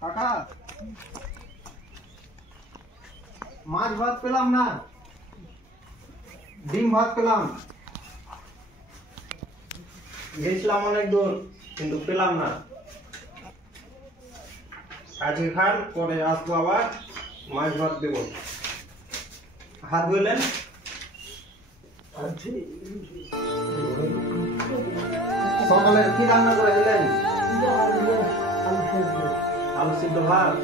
কাকা মাছ ভাত পেলাম না, ডিম ভাত পেলাম। গেছিলাম অনেক দূর কিন্তু পেলাম না। আজকে খান, পরে আসবো আবার মাছ ভাত দেব। হাত ধুলেন? সকালে কি রান্না করে দিলেন? আলু সিদ্ধ ভাত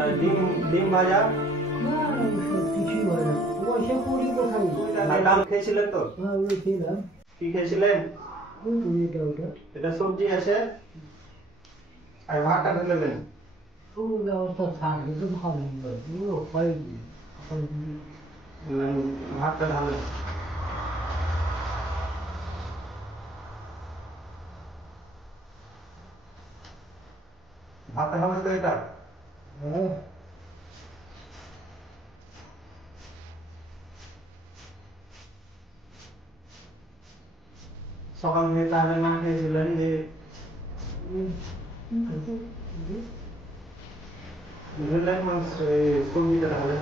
আর ডিম ভাজা। ডাল খেয়েছিলেন তো? কি খেয়েছিলেন? এটা সবজি আছে আর ভাতটা ঢেলে দেন। ভাতটা ঢালে ভাতে হবে তো এটা। সকালে তাহলে না খেয়েছিলেন যে সবজিটা তাহলে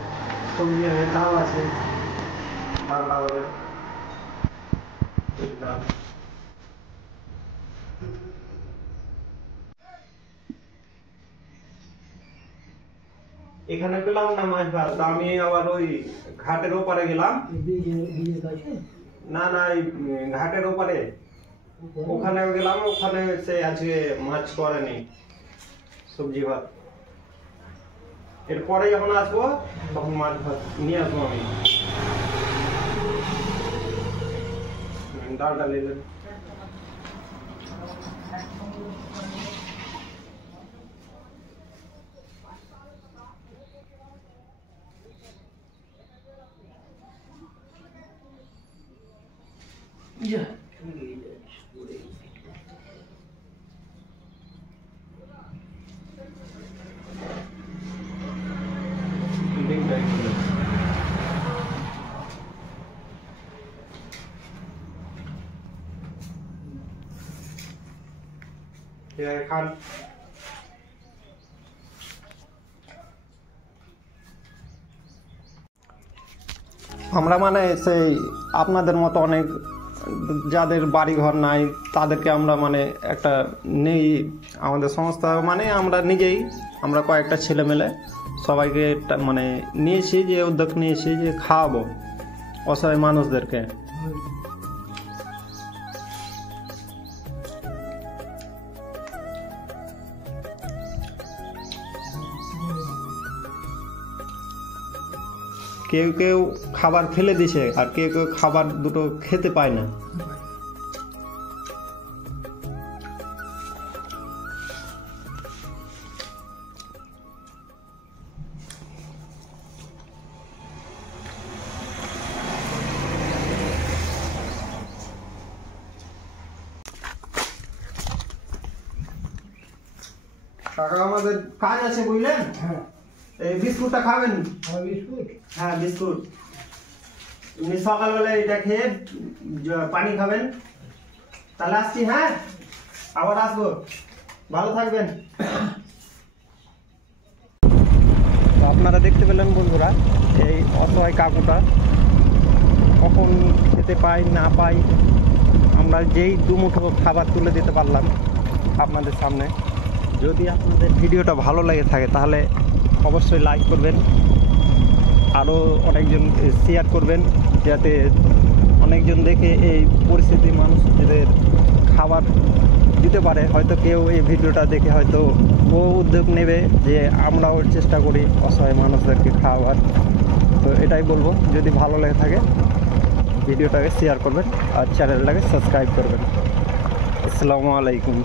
সবজি ডাল আছে, ডালটা হবে। এখানে পেলাম না মাছ ভাত, আমি আবার ওই ঘাটের ওপারে গেলাম। না না, এই ঘাটের ওপারে ওখানে গেলাম, ওখানে সে আজকে মাছ করেনি, সবজি ভাত। এরপরে যখন আসবো তখন মাছ ভাত নিয়ে আসবো আমি। ডালটা নিলেন। খান। আমরা মানে সেই আপনাদের মতো অনেক যাদের বাড়ি ঘর নাই তাদেরকে আমরা মানে একটা নেই, আমাদের সংস্থা মানে আমরা নিজেই, আমরা কয়েকটা ছেলে মেলে সবাইকে মানে নিয়েছি, যে উদ্যোগ নিয়েছি যে খাওয়াবো অসহায় মানুষদেরকে। কেউ কেউ খাবার ফেলে দিছে আর কেউ কেউ খাবার দুটো খেতে পায় না। কাকা আমাদের কাজ আছে বুঝলেন? এই বিস্কুটটা খাবেন? বিস্কুট? হ্যাঁ বিস্কুট। এমনি সকালবেলায় এটা খেয়ে পানি খাবেন। তাহলে আসছি, হ্যাঁ আবার আসবো, ভালো থাকবেন। আপনারা দেখতে পেলেন বন্ধুরা, এই অসহায় কাকুটা কখন খেতে পাই না পাই, আমরা যেই দুমুঠো খাবার তুলে দিতে পারলাম আপনাদের সামনে। যদি আপনাদের ভিডিওটা ভালো লেগে থাকে তাহলে অবশ্যই লাইক করবেন, আরও অনেকজন শেয়ার করবেন, যাতে অনেকজন দেখে এই পরিস্থিতি মানুষদের খাবার দিতে পারে। হয়তো কেউ এই ভিডিওটা দেখে হয়তো ও উদ্যোগ নেবে যে আমরাও চেষ্টা করি অসহায় মানুষদেরকে খাওয়াবার। তো এটাই বলবো, যদি ভালো লেগে থাকে ভিডিওটাকে শেয়ার করবেন আর চ্যানেলটাকে সাবস্ক্রাইব করবেন। আসসালামু আলাইকুম।